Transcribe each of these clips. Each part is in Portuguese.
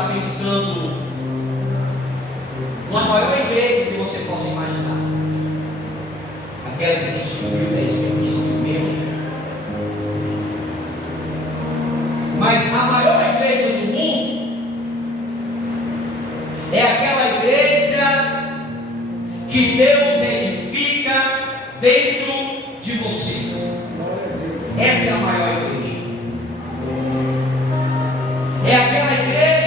está pensando numa maior igreja que você possa imaginar. Aquela que tem 5 mil, 10 mil, 15 mil membros. Mas a maior igreja do mundo é aquela igreja que Deus edifica dentro de você. Essa é a maior igreja. É aquela igreja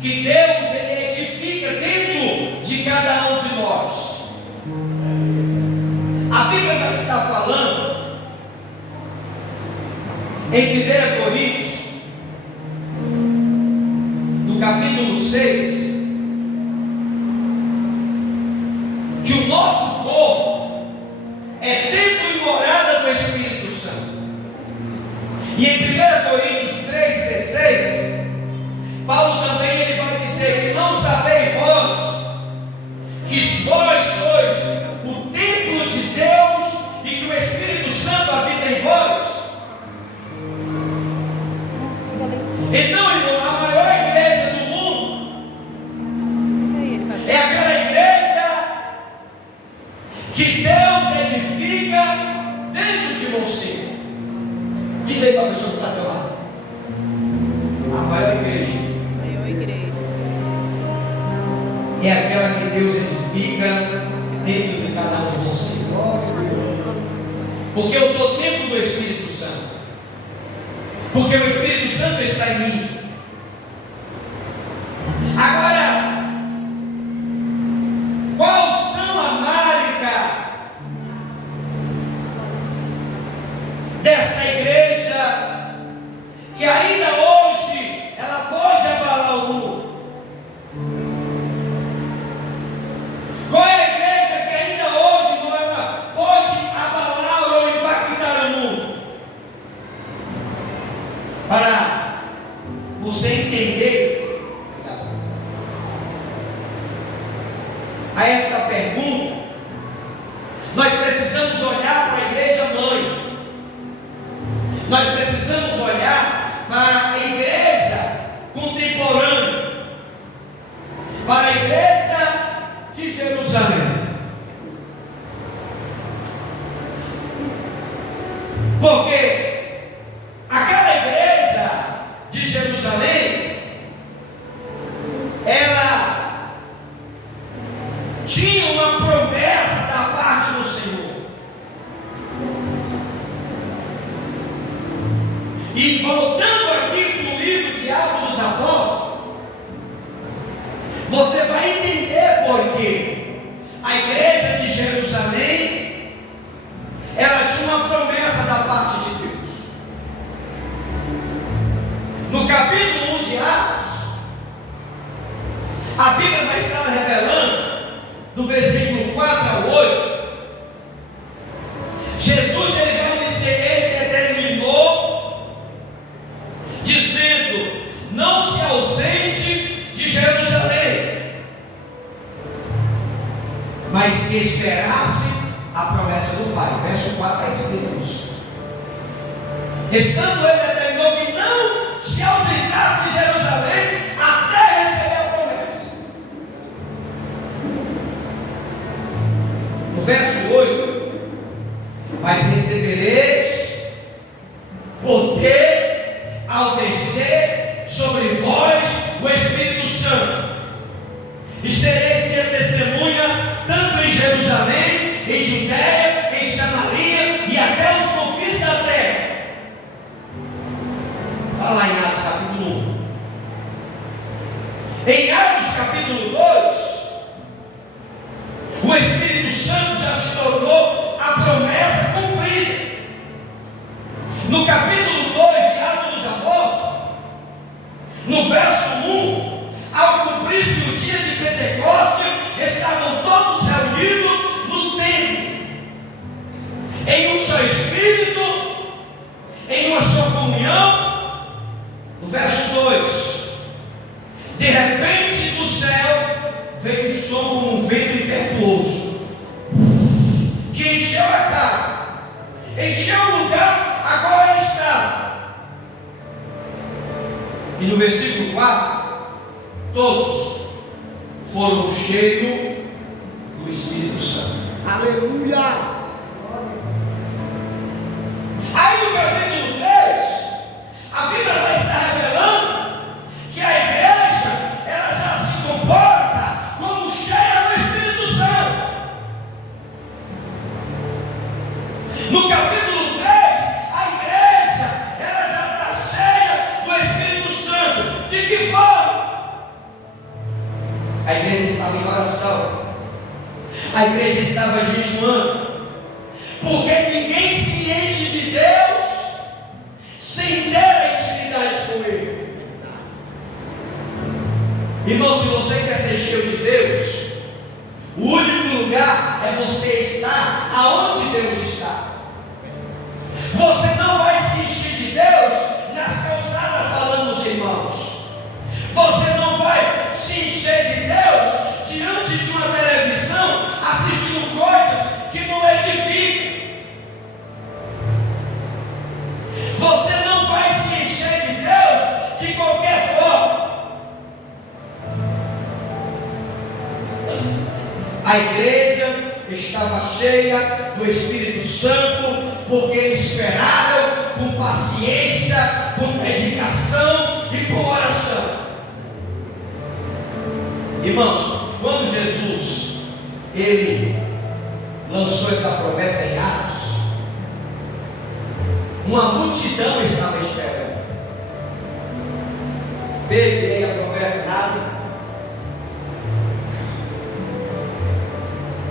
que Deus edifica dentro de cada um de nós. A Bíblia vai estar falando em 1 Coríntios, no capítulo 6, que o nosso corpo é templo e morada do Espírito Santo. E em 1 Coríntios 3,16, Paulo também ele vai dizer que não sabeis vós que vós sois o templo de Deus e que o Espírito Santo habita em vós? Então, irmão, a maior igreja do mundo é aquela igreja que Deus edifica dentro de você. Diz aí para a pessoa que está ao teu lado. A maior igreja é aquela que Deus edifica dentro de cada um de vocês. Porque eu sou templo do Espírito Santo. Porque o Espírito Santo está em mim. Agora, qual são a marca dessa igreja que ainda hoje ela pode abalar o mundo? Qual é a igreja que ainda hoje ela pode abalar ou impactar o mundo? Para você entender a essa pergunta, nós precisamos olhar para a igreja mãe. Nós precisamos olhar para a igreja contemporânea, para a igreja de Jerusalém. Porque aquela igreja de Jerusalém, ela tinha uma promessa da parte do Senhor. E voltando aqui para o livro de Atos dos Apóstolos, você vai entender por quê. A igreja de Jerusalém, ela tinha uma promessa da parte de Deus. No capítulo 1 de Atos, a Bíblia vai estar revelando, do versículo 4 ao 8, Jesus ele vai dizer, ele determinou, dizendo, não se ausente de Jerusalém, mas que esperasse a promessa do Pai. Verso 4 está escrito isso. Estando ele determinou que não se ausentasse de Jerusalém até receber a promessa. No verso 8, mas recebereis poder ao descer sobre vós o Espírito Santo, e sereis minha testemunha tanto em Jerusalém, em Judéia, em Samaria e até os confins da terra. Olha lá em Atos capítulo 1. Em Atos capítulo 2, o Espírito Santo já se tornou a promessa cumprida. No capítulo 2 de Atos dos Apóstolos, no verso 1, ao cumprir-se o dia de Pentecostes, estavam todos reunidos no templo, em um só Espírito, em uma só comunhão. No verso 2, de repente do céu veio um som como um vento impetuoso, que encheu a casa, encheu o lugar, agora ele está. E no versículo 4, todos foram cheios do Espírito Santo. Aleluia. Aí no capítulo 3, a Bíblia vai estar revelando que a igreja, ela já se comporta como cheia do Espírito Santo. No capítulo 3, a igreja, ela já está cheia do Espírito Santo. De que forma? A igreja estava em oração, a igreja estava jejuando, porque ninguém se enche de Deus sem ter a intimidade com Ele. Irmão, se você quer ser cheio de Deus, o único lugar é você estar aonde Deus está. Você não vai se encher de Deus nas calçadas falando os irmãos. Você não vai se encher de Deus diante de uma televisão assistindo coisas que não edificam. Você não vai se encher de Deus de qualquer forma. A igreja estava cheia do Espírito Santo, porque esperaram com paciência, com dedicação e com oração. Irmãos, quando Jesus ele lançou essa promessa em Atos, uma multidão estava esperando. Peguei a promessa, nada.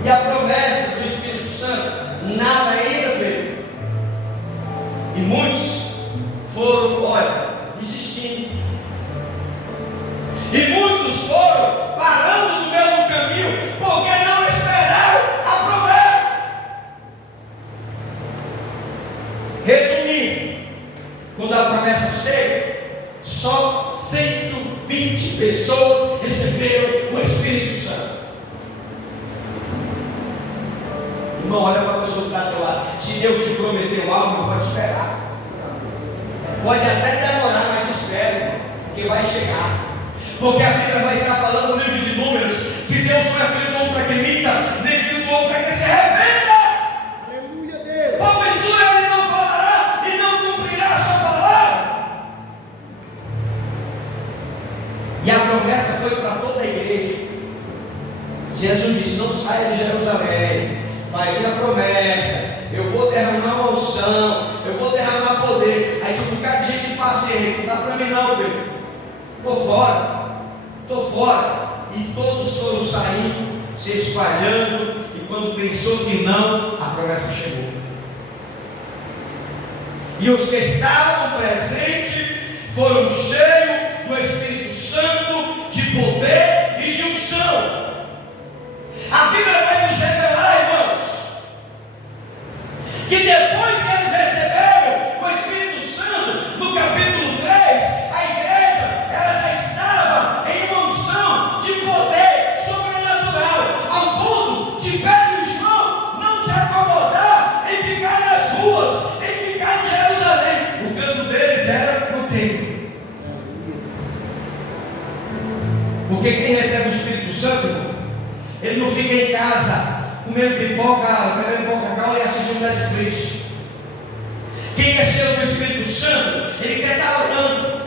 E a promessa do Espírito Santo, nada ainda, Pedro. E muitos foram, olha, desistindo. E muitos foram parando no meio do caminho, porque não esperaram a promessa. Resumindo, quando a promessa chega, só 120 pessoas receberam o Espírito Santo. Irmão, olha para a pessoa que está do lado. Se Deus te prometeu algo, não pode esperar. Pode até demorar, mas espere, irmão, porque vai chegar. Porque a Bíblia vai estar falando no livro de Números que Deus não é filho do homem para que minta, nem filho do homem para que se arrependa. Aleluia, Deus. Porventura ele não falará e não cumprirá a sua palavra. E a promessa foi para toda a igreja. Jesus disse: não saia de Jerusalém. Vai vir a promessa, eu vou derramar uma unção, eu vou derramar poder. Aí tinha um bocado de gente paciente, não dá para mim não, Pedro. Estou fora. E todos foram saindo, se espalhando, e quando pensou que não, a promessa chegou. E os que estavam presentes foram cheios do Espírito Santo, de poder e de unção. A Bíblia vai nos revelar, irmãos, que depois que eles receberam o Espírito Santo, no capítulo 3, a igreja ela já estava em uma unção de poder sobrenatural, ao ponto de Pedro e João não se acomodar em ficar nas ruas, em ficar em Jerusalém. O canto deles era no templo. Porque quem recebe o Espírito Santo, irmão, ele não fica em casa comendo pipoca, bebendo Coca-Cola e assistindo Netflix. Quem é cheio do Espírito Santo, ele quer estar orando.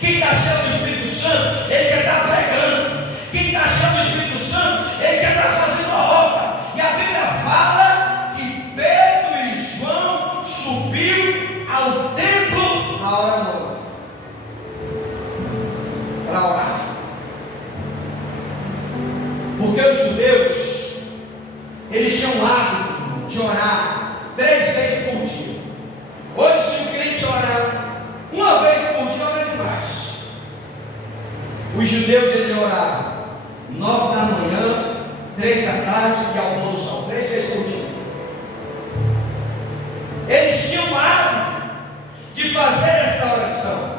Quem está cheio do Espírito Santo, ele quer estar pregando. Quem está cheio do Espírito Santo, ele quer estar fazendo a obra. E a Bíblia fala que Pedro e João subiu ao templo na hora nova para orar. Porque os judeus, eles tinham o hábito de orar 3 vezes por dia. Hoje, se o crente orar uma vez por dia, ora demais. Os judeus, eles oravam 9 da manhã, 3 da tarde e ao pôr do sol, 3 vezes por dia. Eles tinham o hábito de fazer esta oração.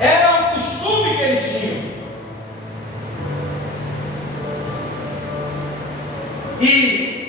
Era um costume que eles tinham. E